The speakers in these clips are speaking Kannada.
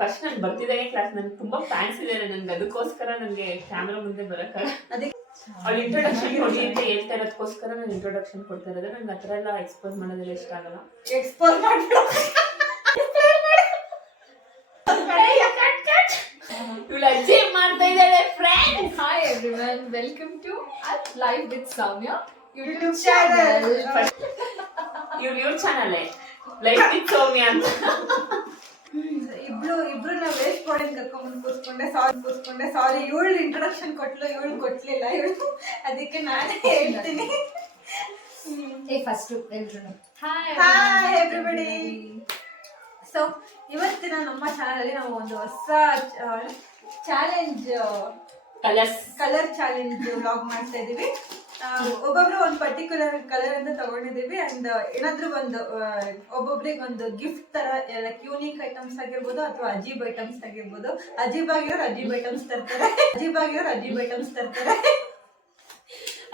ಫಸ್ಟ್ ನಾನು ಬರ್ತಿದ್ದಾಗೆ ಕ್ಲಾಸ್ ನನ್ಗೆ ತುಂಬಾ ಫ್ಯಾನ್ಸ್ ಇದೆ ನನ್ಗೆ, ಅದಕ್ಕೋಸ್ಕರ ನನಗೆ ಕ್ಯಾಮ್ರಾ ಮುಂದೆ ಬರಕ್ಕಾಗ ಅವ್ಳು ಇಂಟ್ರೊಡಕ್ಷನ್ ಕೊಡಿ ಅಂತ ಹೇಳ್ತಾ ಇರೋದಕ್ಕೋಸ್ಕರ ನಾನು ಇಂಟ್ರೊಡಕ್ಷನ್ ಕೊಡ್ತಾ ಇರೋದು. ನಂಗೆ ಆ ಥರ ಎಲ್ಲ ಎಕ್ಸ್ಪೋಸ್ ಮಾಡೋದೆಲ್ಲ ಇಷ್ಟ ಆಗಲ್ಲ. ಎಕ್ಸ್ಪೋಸ್ ಮಾಡ್ಬಿಡು. ಇವಳು ಅಜ್ಜಿ ಮಾಡ್ತಾ ಇದ್ದಾಳೆ friends. Hi everyone, welcome to live with Soumya YouTube channel. ಇವ್ರ ಚಾನಲ್ ಲೈವ್ ವಿತ್ ಸೌಮ್ಯ ಅಂತ. ಇಬ್ರು ನಾವು ವೇಸ್ಟ್ ಬಾಡಿ ಕರ್ಕೊಂಡ್ಬಂದು ಕೂತ್ಕೊಂಡೆ ಸಾರಿ ಇವಳು ಇಂಟ್ರೊಡಕ್ಷನ್ ಕೊಟ್ಲು, ಇವಳು ಕೊಟ್ಲಿಲ್ಲ ಇವಳು, ಅದಕ್ಕೆ ನಾನೇ ಹೇಳ್ತೀನಿ. ಫಸ್ಟ್ ಎಲ್ರು ಹಾಯ್ ಎವ್ರಿಬಡಿ. ಸೊ ಇವತ್ತಿನ ನಮ್ಮ ಚಾನಲ್ ಅಲ್ಲಿ ನಾವು ಒಂದು ಹೊಸ ಚಾಲೆಂಜ್ ಕಲರ್ ಚಾಲೆಂಜ್ ವ್ಲಾಗ್ ಮಾಡ್ತಾ ಇದೀವಿ. ಒಬ್ಬೊಬ್ರು ಒಂದು ಪರ್ಟಿಕ್ಯುಲರ್ ಕಲರ್ ಅಂತ ತಗೊಂಡಿದೀವಿ. ಅಂಡ್ ಏನಾದ್ರೂ ಒಂದು ಒಬ್ಬೊಬ್ರಿಗೆ ಒಂದು ಗಿಫ್ಟ್ ತರ ಲೈಕ್ ಯೂನಿಕ್ ಐಟಮ್ಸ್ ಆಗಿರ್ಬೋದು ಅಥವಾ ಅಜೀಬ್ ಐಟಮ್ಸ್ ಆಗಿರ್ಬೋದು. ಅಜೀಬ್ ಐಟಮ್ಸ್ ತರ್ತಾರೆ.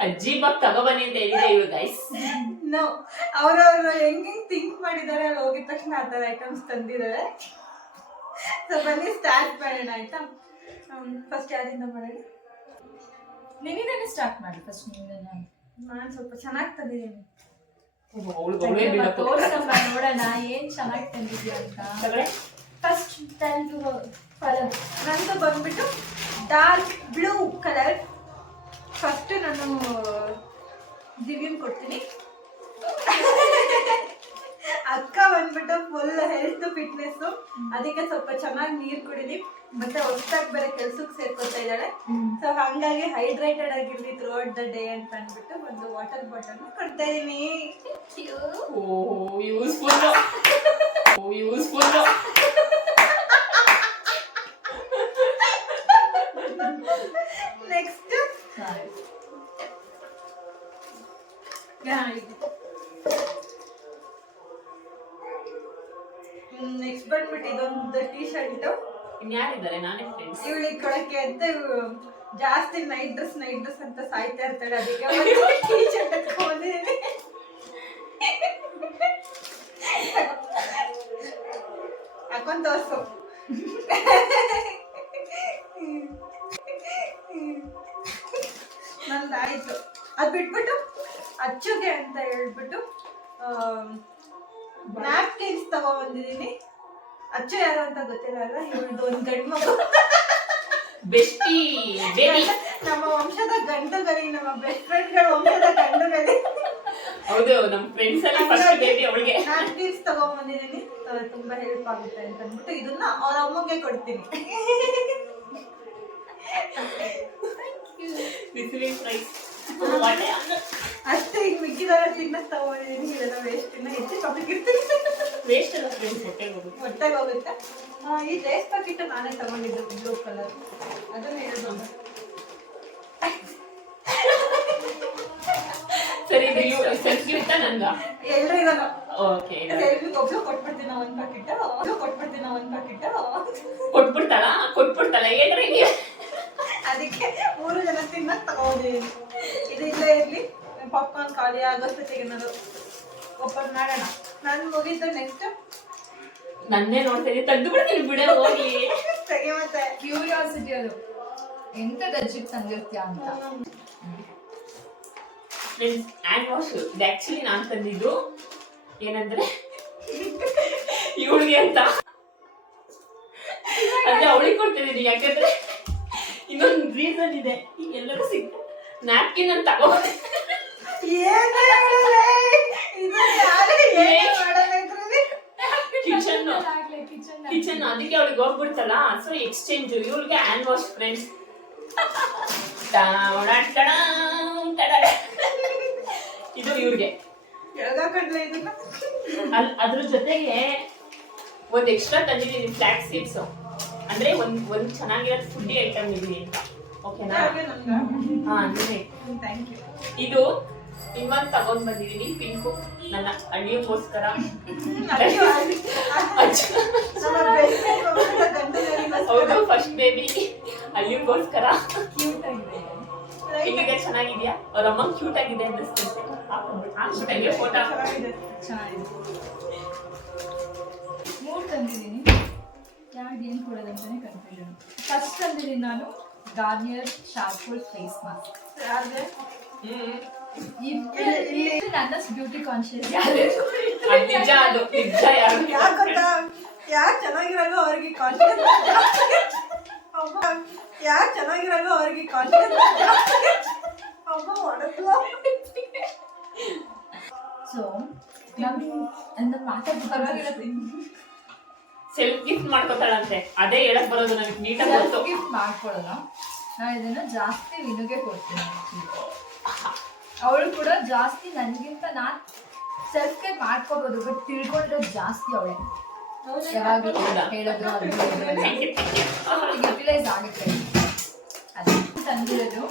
ಅಜ್ಜಿಬಾಗ್ ತಗೋಬನ್ನಿ ಅಂತ ಹೇಳಿದೆ ಇವ್ರು ಗೈಸ್. ನೋ, ಅವ್ರವ್ರು ಹೆಂಗ್ ಥಿಂಕ್ ಮಾಡಿದ್ದಾರೆ ಅಲ್ಲಿ ಹೋಗಿದ ತಕ್ಷಣ ಆ ಥರ ಐಟಮ್ಸ್ ತಂದಿದ್ದಾರೆ. ಸೊ ಬನ್ನಿ ಸ್ಟಾರ್ಟ್ ಮಾಡೋಣ ಆಯ್ತಾ. ಫಸ್ಟ್ ಯಾರಿಂದ ಮಾಡೋಣ? ನಿನ್ನಿಂದನೇ ಸ್ಟಾರ್ಟ್ ಮಾಡಿ. ಫಸ್ಟ್ ನಾನು ಸ್ವಲ್ಪ ಚೆನ್ನಾಗಿ ತಂದಿದ್ದೀನಿ. ನೋಡೋಣ ಏನ್ ಚೆನ್ನಾಗಿ ತಂದಿದ್ಯಾ ಅಂತ. ಫಸ್ಟ್ ಕಲರ್ ನಂದು ಬಂದ್ಬಿಟ್ಟು ಡಾರ್ಕ್ ಬ್ಲೂ ಕಲರ್. ಫಸ್ಟ್ ನಾನು ದಿವ್ಯನ್ ಕೊಡ್ತೀನಿ. ಅಕ್ಕ ಬಂದ್ಬಿಟ್ಟು ಫುಲ್ ಹೆಲ್ತ್ ಫಿಟ್ನೆಸ್, ಅದಕ್ಕೆ ಸ್ವಲ್ಪ ಚೆನ್ನಾಗಿ ನೀರ್ ಕುಡಿಲಿ, ಮತ್ತೆ ಹೊಸದಾಗಿ ಬೇರೆ ಕೆಲ್ಸಕ್ಕೆ ಸೇರ್ಕೊತಾ ಇದ್ದಾಳೆ. ಸೊ ಹಂಗಾಗಿ ಹೈಡ್ರೇಟೆಡ್ ಆಗಿರ್ಲಿ ಥ್ರೂ ಔಟ್ ದ ಡೇ ಅಂತ ಅಂದ್ಬಿಟ್ಟು ಒಂದು ವಾಟರ್ ಬಾಟಲ್ ಕೊಡ್ತಾ ಇದೀನಿ. ನೆಕ್ಸ್ಟ್ ನೆಕ್ಸ್ಟ್ ಬಂದ್ಬಿಟ್ಟು ಇದೊಂದು ಟೀ ಶರ್ಟ್. ಇನ್ಯಾರಿದ್ದಾರೆ? ನಾನೇ ಫ್ರೆಂಡ್ಸ್. ಇವಳಿಗೆ ಕೊಡಕ್ಕೆ ಅಂತ ಜಾಸ್ತಿ ನೈಟ್ ಡ್ರೆಸ್ ಅಂತ ಸಾಯ್ತಾ ಇರ್ತಾಳೆ, ಅದಕ್ಕೆ ಟೀ ಶರ್ಟ್ ಹಾಕೊಂಡಿದ್ದೀನಿ. ಹಾಕೊಂಡ್ ತೋರ್ಸು. ನಂದಾಯ್ತು. ಅದ್ ಬಿಟ್ಬಿಟ್ಟು ಅಚ್ಚುಗೆ ಅಂತ ಹೇಳ್ಬಿಟ್ಟು ನ್ಯಾಪ್ಕಿನ್ಸ್ ತಗೊಂಡ್ಬಂದಿದ್ದೀನಿ. ಅಚ್ಚು ಯಾರು ಅಂತ ಗೊತ್ತಿಲ್ಲ ಅಲ್ಲ, ಇವಳ್ದು ಒಂದು ಗಂಡು ಮಗು. ಬೆಸ್ಟಿ ಬೇಬಿ, ನಮ್ಮ ವಂಶದ ಗಂಡು ಗರಿ, ನಮ್ಮ ಬೆಸ್ಟ್ ಫ್ರೆಂಡ್ಗಳ ವಂಶದ ಗಂಡು ಗರಿ. ಹೌದು, ನಮ್ಮ ಫ್ರೆಂಡ್ಸ್ ಅಲ್ಲಿ ಫಸ್ಟ್ ಬೇಬಿ ಅವಳಿಗೆ ನ್ಯಾಪ್ಕಿನ್ಸ್ ತಗೊಂಡ್ಬಂದಿದ್ದೀನಿ. ತುಂಬಾ ಹೆಲ್ಪ್ ಆಗುತ್ತೆ ಅಂತ ಅಂದ್ಬಿಟ್ಟು ಇದನ್ನ ಅವ್ರ ಅಮ್ಮಗೆ ಕೊಡ್ತೀನಿ. ಅಷ್ಟೇ. ಈಗ ಮಿಕ್ಕಿದಾರ ತಿನ್ನಕ್ ತಗೊಂಡಿದ್ದೀನಿ. ಇದೆಲ್ಲ ವೇಸ್ಟ್ ಇನ್ನ ಹೆಚ್ಚು ತಗೊಂಡಿರ್ತೀನಿ. ವೇಸ್ಟ್ ಎಲ್ಲ ಫ್ರೆಂಡ್ಸ್ ಹೊಟ್ಟೆಗೆ ಹೋಗುತ್ತೆ. ಈ ಲೇಸ್ ಪ್ಯಾಕೆಟ್ ನಾನೇ ತಗೊಂಡಿದ್ದು ಬ್ಲೂ ಕಲರ್, ಅದನ್ನ ಹೇಳ್ಬೋದು. ಸರಿ, ಸೆಲ್ಫಿ ಇತ್ತ ನಂಗ ಎಲ್ರಿಗೂ ಓಕೆ ಸೆಲ್ಫಿಗೆ ಒಬ್ಳು ಕೊಟ್ಬಿಡ್ತೀನಿ ಒಂದು ಪ್ಯಾಕೆಟ್. ಕೊಟ್ಬಿಡ್ತಾಳ ಏನ್ರಿ ನೀವು? ಅದಕ್ಕೆ 3 ಜನ ತಿನ್ನಕ್ ತಗೊಂಡಿದ್ದೀನಿ. ಇದು ಇಲ್ಲೇ ಇರ್ಲಿ, ಪಾಪ್ಕಾರ್ನ್ ಖಾಲಿ ಆಗೋಷ್ಟೊತ್ತಿಗೆ ಏನಾದ್ರು ಓಪನ್ ಮಾಡೋಣ. ನಾನು ಮುಗಿದ್ದು ನೆಕ್ಸ್ಟ್ ನನ್ನೇ ನೋಡ್ತಾ ಇದ್ದೀನಿ, ತೆಗ್ದು ಬಿಡ್ತೀನಿ ಬಿಡ ಹೋಗಿ. ತೆಗಿ ಮತ್ತೆ ಕ್ಯೂರಿಯಾಸಿಟಿ ಅದು ಎಂತದ ಅಜ್ಜಿಗೆ ತಂದಿರ್ತೀಯ ಅಂತ. ಫ್ರೆಂಡ್ಸ್, ಹ್ಯಾಂಡ್ ವಾಶ್ ಇದು ಆಕ್ಚುಲಿ ನಾನು ತಂದಿದ್ದು. ಏನಂದ್ರೆ ಇವಳಿಗೆ ಅಂತ, ಅದೇ ಅವಳಿಗೆ ಕೊಡ್ತಿದ್ದೀನಿ. ಯಾಕಂದ್ರೆ ಇನ್ನೊಂದು ರೀಸನ್ ಇದೆ, ಈಗ ಎಲ್ಲರೂ ಸಿಗ್ತ ನ್ಯಾಪ್ಕಿನ್ ಅಂತ ತಗೊಂಡು ಕಿಚನ್ ಅದಕ್ಕೆ ಅವಳಿಗೆ ಹೋಗ್ಬಿಡ್ತಲ್ಲ, ಸೊ ಎಕ್ಸ್ಚೇಂಜ್ ಇವಳಿಗೆ ಹ್ಯಾಂಡ್ ವಾಶ್ ಫ್ರೆಂಡ್ಸ್. ಇದು ಇವ್ರಿಗೆ. ಅದ್ರ ಜೊತೆಗೆ ಒಂದ್ ಎಕ್ಸ್ಟ್ರಾ ತಂದಿದ್ದೀನಿ, ಫ್ಲಾಕ್ಸ್ ಸೀಡ್ಸ್. ಅಂದ್ರೆ ಒಂದ್ ಚೆನ್ನಾಗಿರೋ ಫುಡ್ಡಿ ಐಟಮ್ ಇದೀನಿ ಅಂತ. ಓಕೆನಾ? ಹಾ, ಇದು ಇನ್ನೊಂದು ತಗೊಂಡ್ ಬಂದಿದ್ದೀನಿ, ಪಿಂಕು, ನನ್ನ ಅಳಿಯೋಕ್ಕೋಸ್ಕರ. ಹೌದು, ಫಸ್ಟ್ ಬೇಬಿ ಅಳಿಯೋಕ್ಕೋಸ್ಕರ. ಈಗ ಚೆನ್ನಾಗಿದ್ಯಾ? ಅವ್ರ ಅಮ್ಮ ಕ್ಯೂಟ್ ಆಗಿದೆ ಅನ್ನಿಸ್ತಂತೆ. ಫೋಟೋ ಚೆನ್ನಾಗಿದೆ. 3 ತಂದಿದ್ದೀನಿ. ಯಾರಿಗೆ ಏನು ಕೊಡೋದಂತಾನೆ ಕನ್ಫ್ಯೂಷನ್. ಫಸ್ಟ್ ಅಂದಿದ್ದೀನಿ ನಾನು ಗಾರ್ನಿಯರ್ ಶಾರ್ಕೋಲ್ ಫೇಸ್ ಮಾಸ್ಕ್. ಯಾವ್ದು? ನನ್ನಷ್ಟು ಬ್ಯೂಟಿ ಕಾನ್ಶಿಯಸ್ ಅದ್ ನಿಜ, ಅದು ನಿಜ. ಯಾಕ್ ಗೊತ್ತಾ? ಯಾರ್ ಚೆನ್ನಾಗಿರಲ್ವೋ ಅವ್ರಿಗೆ ಕಾನ್ಫಿಡೆನ್ಸ್, ಯಾರ್ ಚೆನ್ನಾಗಿರಲ್ವೋ ಅವ್ರಿಗೆ ಕಾನ್ಫಿಡೆನ್ಸ್ ಅಮ್ಮ ಹೊಡೆದ್ಲು. ಸೊ ನಮ್ಮ ಮಾತಾಡ್ತಾರೆ ಸೆಲ್ಫ್ ಗಿಫ್ಟ್ ಮಾಡ್ಕೊತಾಳಂತೆ, ಅದೇ ಹೇಳಕ್ ಬರೋದು ನನಗೆ ನೀಟಾಗಿ ಗೊತ್ತು. ಗಿಫ್ಟ್ ಮಾಡ್ಕೊಡಲ್ಲ, ನಾನು ಇದನ್ನ ಜಾಸ್ತಿ ವಿನುಗೆ ಕೊಡ್ತೀನಿ. ಅವಳು ಕೂಡ ಜಾಸ್ತಿ ನನಗಿಂತ ನಾನು ಸೆಲ್ಫ್ ಕೇರ್ ಮಾಡ್ಕೋಬೋದು, ಬಟ್ ತಿಳ್ಕೊಂಡಿರೋದು ಜಾಸ್ತಿ ಅವಳೆ. ಯಾವಾಗ ಹೇಳೋದು ಅದು ಯುಟಿಲೈಸ್ ಆಗುತ್ತೆ. ಅದು ತಂದಿರೋದು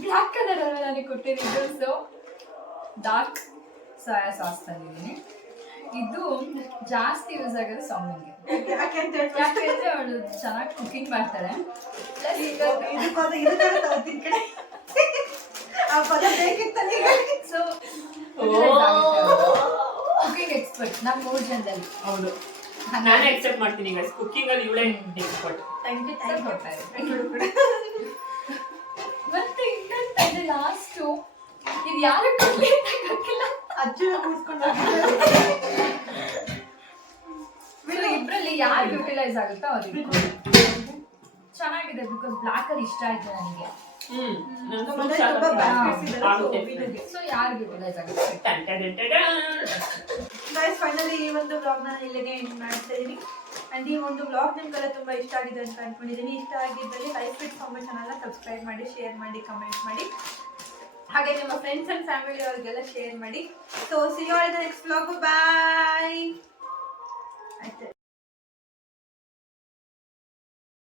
ಬ್ಲ್ಯಾಕ್ ಕಲರ್ ಅಲ್ವ ನನಗೆ ಕೊಟ್ಟಿದ್ದು. ಸೊ ಡಾರ್ಕ್ ಸೋಯಾ ಸಾಸ್ ತಂದಿದ್ದೀನಿ. ಇದು ಜಾಸ್ತಿ ಯೂಸ್ ಆಗೋದು ಸೌಮ್ಯಂಗೆ, ಯಾಕೆಂದ್ರೆ ಅವಳು ಚೆನ್ನಾಗಿ ಕುಕಿಂಗ್ ಮಾಡ್ತಾಳೆ. ಸೊ ಕುಕಿಂಗ್ ಎಕ್ಸ್ಪರ್ಟ್ ನಮ್ಮ 3 ಜನದಲ್ಲಿ. ಹೌದು, ನಾನೇ ಅಕ್ಸೆಪ್ಟ್ ಮಾಡ್ತೀನಿ. ಈಗ ಕುಕಿಂಗ್ ಅಲ್ಲಿ ಇವಳೇ ಎಕ್ಸ್ಪರ್ಟ್. ಮತ್ತೆ ಇನ್ನೊಂದು ಲಾಸ್ಟು, ಇದು ಯಾರು ಕೊಡ್ಲಿ ಅಂತ ಗೊತ್ತಿಲ್ಲ. ಅಜ್ಜಿನ ಕೂತ್ಕೊಂಡು ಇಬ್ಬರಲ್ಲಿ ಯಾರು ಯುಟಿಲೈಸ್ ಆಗುತ್ತೋ ಅವ್ರಿಗೆ ಚೆನ್ನಾಗಿದೆ. ಬಿಕಾಸ್ ಬ್ಲಾಕ್ ಅಲ್ಲಿ ಇಷ್ಟ ಆಯ್ತು ನನಗೆ. ಸೊ ಯಾರು ಯುಟಿಲೈಸ್ ಆಗುತ್ತೆ. ಗೈಸ್, ಫೈನಲಿ ಈ ಒಂದು ವ್ಲಾಗ್ ನಾನು ಇಲ್ಲಿಗೆ ಎಂಡ್ ಮಾಡ್ತಾ ಇದ್ದೀನಿ. ಅಂಡ್ ಈ ಒಂದು ವ್ಲಾಗ್ ನಿಮ್ಗೆಲ್ಲ ತುಂಬಾ ಇಷ್ಟ ಆಗಿದೆ ಅಂತ ಅನ್ಕೊಂಡಿದ್ದೀನಿ. ಇಷ್ಟ ಆಗಿದ್ದಲ್ಲಿ ಲೈಫ್ ಫಿಟ್ ಸೌಮ್ಯ ಚಾನಲ್ನ ಸಬ್ಸ್ಕ್ರೈಬ್ ಮಾಡಿ, ಶೇರ್ ಮಾಡಿ, ಕಮೆಂಟ್ ಮಾಡಿ, ಹಾಗೆ ನಿಮ್ಮ ಫ್ರೆಂಡ್ಸ್ ಅಂಡ್ ಫ್ಯಾಮಿಲಿ ಅವ್ರಿಗೆಲ್ಲ ಶೇರ್ ಮಾಡಿ. So see you all in the next vlog. Bye. ಆಯ್ತು.